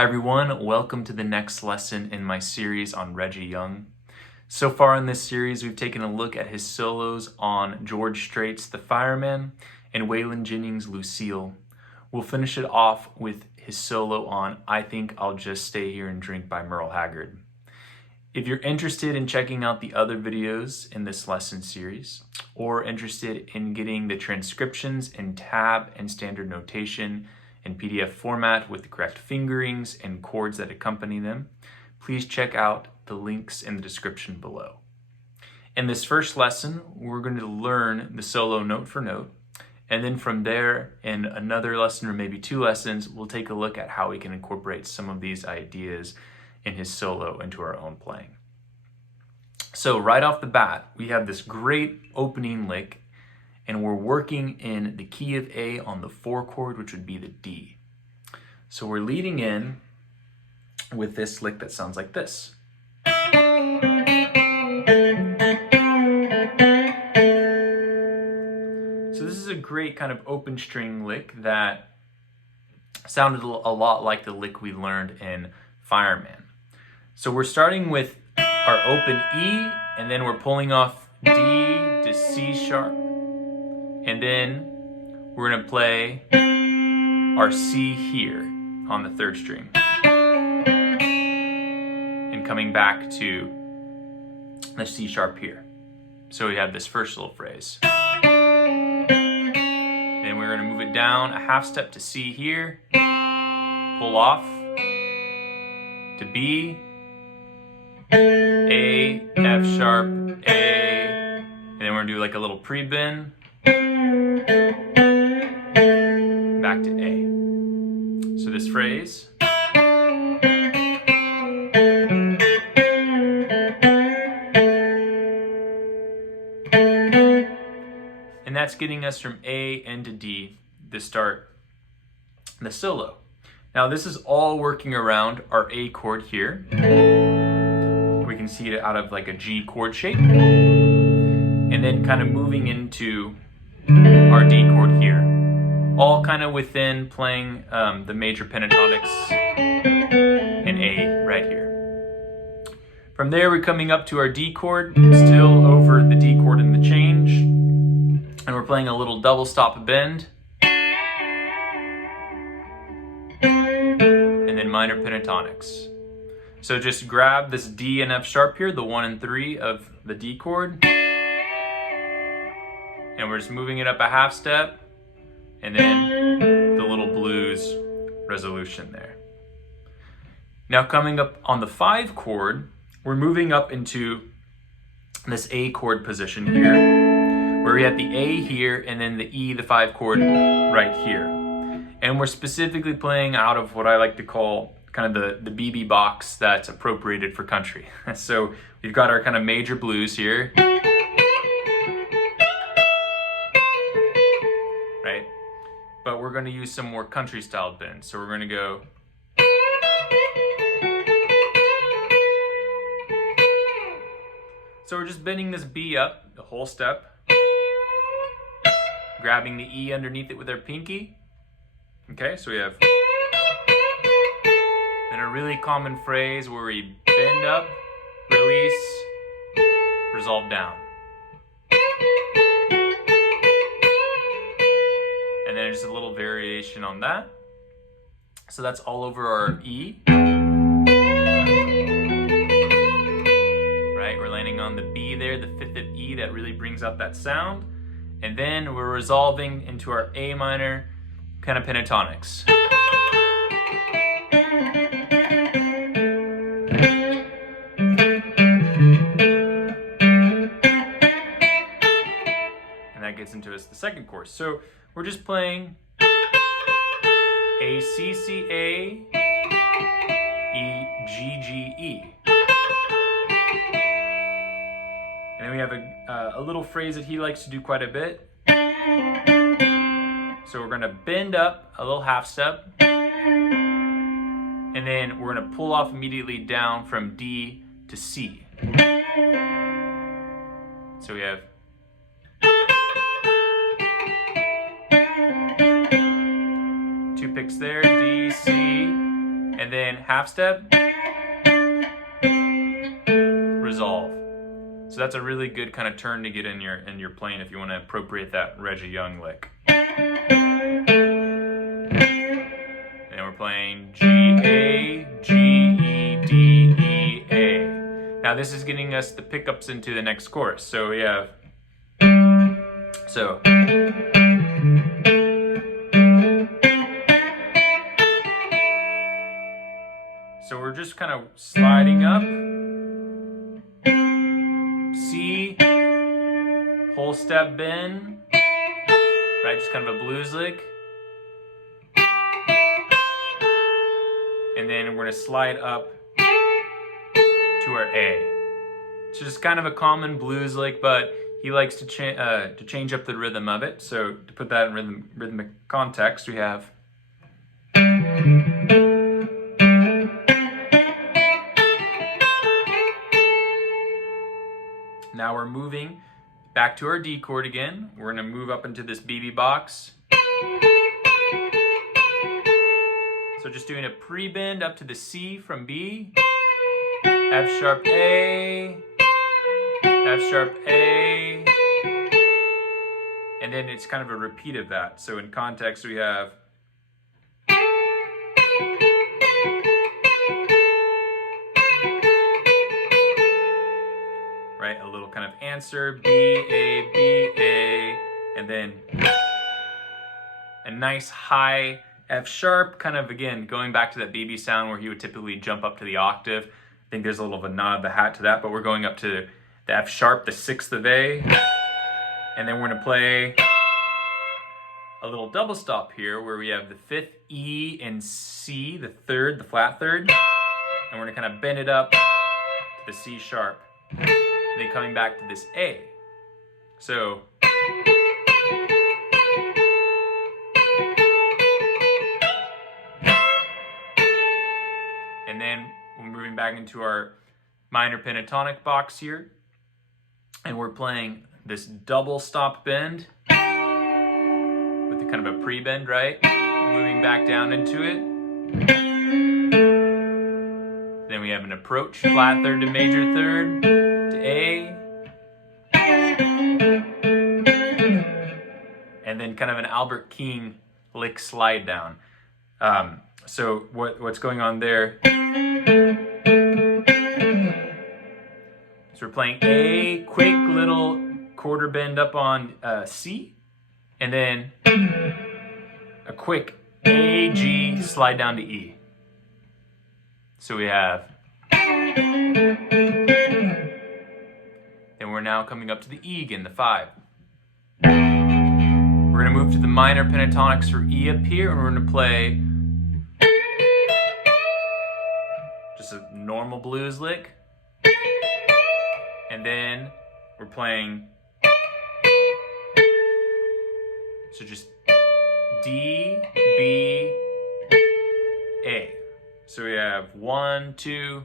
Hi everyone, welcome to the next lesson in my series on Reggie Young. So far in this series, we've taken a look at his solos on George Strait's The Fireman and Waylon Jennings' Lucille. We'll finish it off with his solo on I Think I'll Just Stay Here and Drink by Merle Haggard. If you're interested in checking out the other videos in this lesson series, or interested in getting the transcriptions in tab and standard notation in PDF format with the correct fingerings and chords that accompany them, please check out the links in the description below. In this first lesson, we're going to learn the solo note for note, and then from there, in another lesson or maybe two lessons, we'll take a look at how we can incorporate some of these ideas in his solo into our own playing. So right off the bat, we have this great opening lick, and we're working in the key of A on the 4 chord, which would be the D. So we're leading in with this lick that sounds like this. So this is a great kind of open string lick that sounded a lot like the lick we learned in Fireman. So we're starting with our open E, and then we're pulling off D to C sharp. And then we're going to play our C here on the 3rd string. And coming back to the C sharp here. So we have this first little phrase. Then we're going to move it down a half step to C here. Pull off to B, A, F sharp, A. And then we're going to do like a little pre-bend. Back to A. So this phrase. And that's getting us from A into D to start the solo. Now this is all working around our A chord here. We can see it out of like a G chord shape. And then kind of moving into our D chord here. All kind of within playing the major pentatonics in A right here. From there we're coming up to our D chord, still over the D chord in the change. And we're playing a little double stop bend. And then minor pentatonics. So just grab this D and F sharp here, the 1 and 3 of the D chord. And we're just moving it up a half step. And then the little blues resolution there. Now coming up on the 5 chord, we're moving up into this A chord position here, where we have the A here and then the E, the 5 chord right here. And we're specifically playing out of what I like to call kind of the BB box that's appropriated for country. So we've got our kind of major blues here. Right? But we're going to use some more country style bends. So we're going to go. So we're just bending this B up the whole step. Grabbing the E underneath it with our pinky. Okay, so we have. Then a really common phrase where we bend up, release, resolve down. And then just a little variation on that. So that's all over our E. Right, we're landing on the B there, the 5th of E, that really brings out that sound. And then we're resolving into our A minor kind of pentatonics. And that gets into us the 2nd chorus. So we're just playing A, C, C, A, E, G, G, E. And then we have a little phrase that he likes to do quite a bit. So we're going to bend up a little half step. And then we're going to pull off immediately down from D to C. So we have. Two picks there, D, C, and then half step, resolve. So that's a really good kind of turn to get in your playing if you want to appropriate that Reggie Young lick. And we're playing G, A, G, E, D, E, A. Now this is getting us the pickups into the next chorus. So we have, so we're just kind of sliding up, C, whole step bend, right, just kind of a blues lick. And then we're gonna slide up to our A. So just kind of a common blues lick, but he likes to change up the rhythm of it. So to put that in rhythmic context, we have now we're moving back to our D chord again. We're gonna move up into this BB box. So just doing a pre-bend up to the C from B, F sharp A, F sharp A, and then it's kind of a repeat of that. So in context we have right, a little kind of answer, B, A, and then a nice high F sharp, kind of again, going back to that BB sound where he would typically jump up to the octave. I think there's a little of a nod of the hat to that, but we're going up to the F sharp, the 6th of A, and then we're gonna play a little double stop here where we have the 5th E and C, the 3rd, the flat 3rd, and we're gonna kind of bend it up to the C sharp. And then coming back to this A. So and then we're moving back into our minor pentatonic box here, and we're playing this double stop bend with the kind of a pre-bend, right? Moving back down into it. Then we have an approach, flat 3rd to major 3rd to A, and then kind of an Albert King lick slide down. So what's going on there? So we're playing A, quick little quarter bend up on C, and then a quick A, G, slide down to E. So we have, then we're now coming up to the E again, the 5. We're gonna move to the minor pentatonics for E up here, and we're gonna play just a normal blues lick. And then we're playing, so just D, B, A. So we have 1, 2,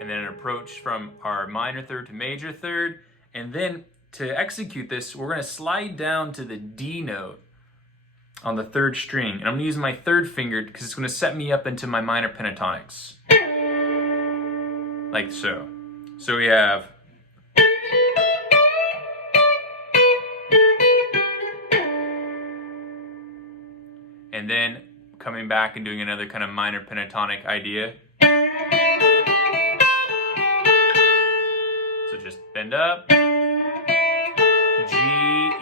and then an approach from our minor 3rd to major 3rd. And then to execute this, we're gonna slide down to the D note on the 3rd string. And I'm gonna use my 3rd finger because it's gonna set me up into my minor pentatonics. Like so. So we have, and then coming back and doing another kind of minor pentatonic idea. So just bend up, G,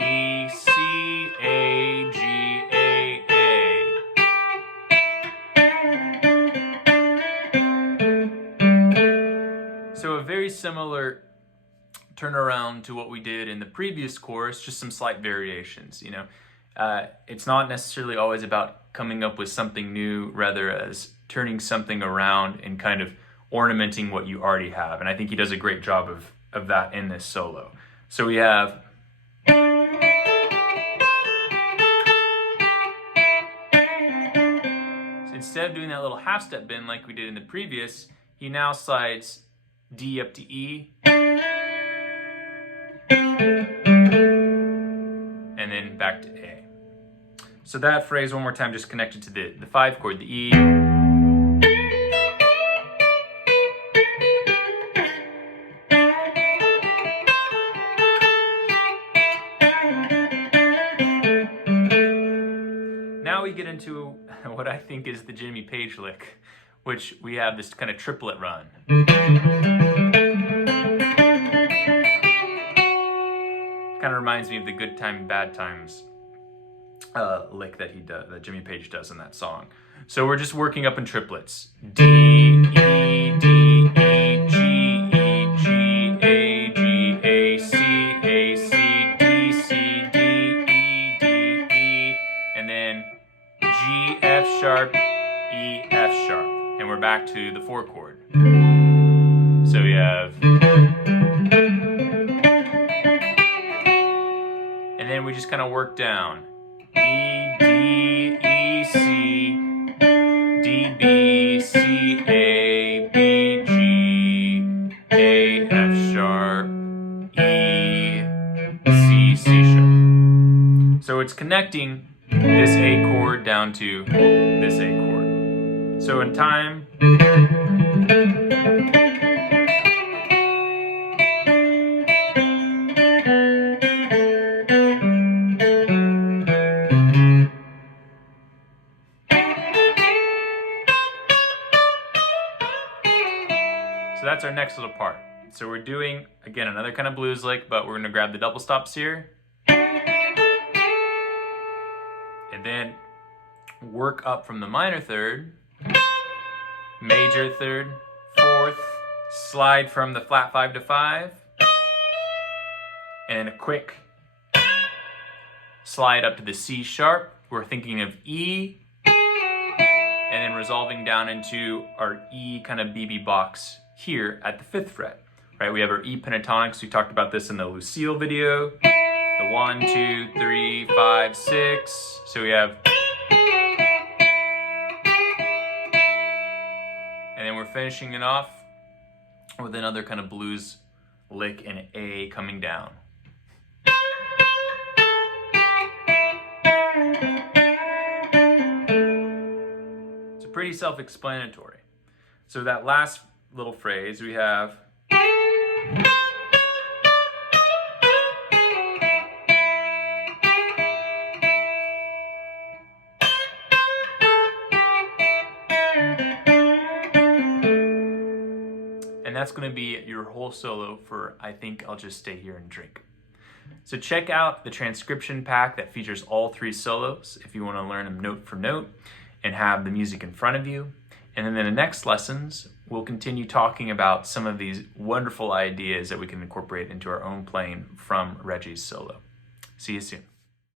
E, C, A, G, A, A. So a very similar turnaround to what we did in the previous chorus, just some slight variations, you know. It's not necessarily always about coming up with something new, rather as turning something around and kind of ornamenting what you already have. And I think he does a great job of that in this solo. So we have, so instead of doing that little half step bend like we did in the previous, he now slides D up to E, and then back to A. So that phrase one more time, just connected to the 5 chord, the E. Now we get into what I think is the Jimmy Page lick, which we have this kind of triplet run. Kind of reminds me of the Good Time, Bad Times lick that that Jimmy Page does in that song. So we're just working up in triplets. D, E, D, E, G, E, G, A, G, A, C, A, C, D, C, D, E, D, E, and then G, F sharp, E, F sharp. And we're back to the 4 chord. So we have, and then we just kind of work down. E, D, E, C, D, B, C, A, B, G, A, F sharp, E, C, C sharp. So it's connecting this A chord down to this A chord. So in time, so that's our next little part. So we're doing, again, another kind of blues lick, but we're going to grab the double stops here. And then work up from the minor third, major third, 4th, slide from the flat 5 to 5, and a quick slide up to the C sharp. We're thinking of E, and then resolving down into our E kind of BB box here at the 5th fret. Right, we have our E pentatonics. We talked about this in the Lucille video. The 1, 2, 3, 5, 6. So we have, and then we're finishing it off with another kind of blues lick and A coming down. It's pretty self-explanatory. So that last little phrase we have, and that's going to be your whole solo for I Think I'll Just Stay Here and Drink. So check out the transcription pack that features all 3 solos if you want to learn them note for note and have the music in front of you. And then in the next lessons, we'll continue talking about some of these wonderful ideas that we can incorporate into our own playing from Reggie's solo. See you soon.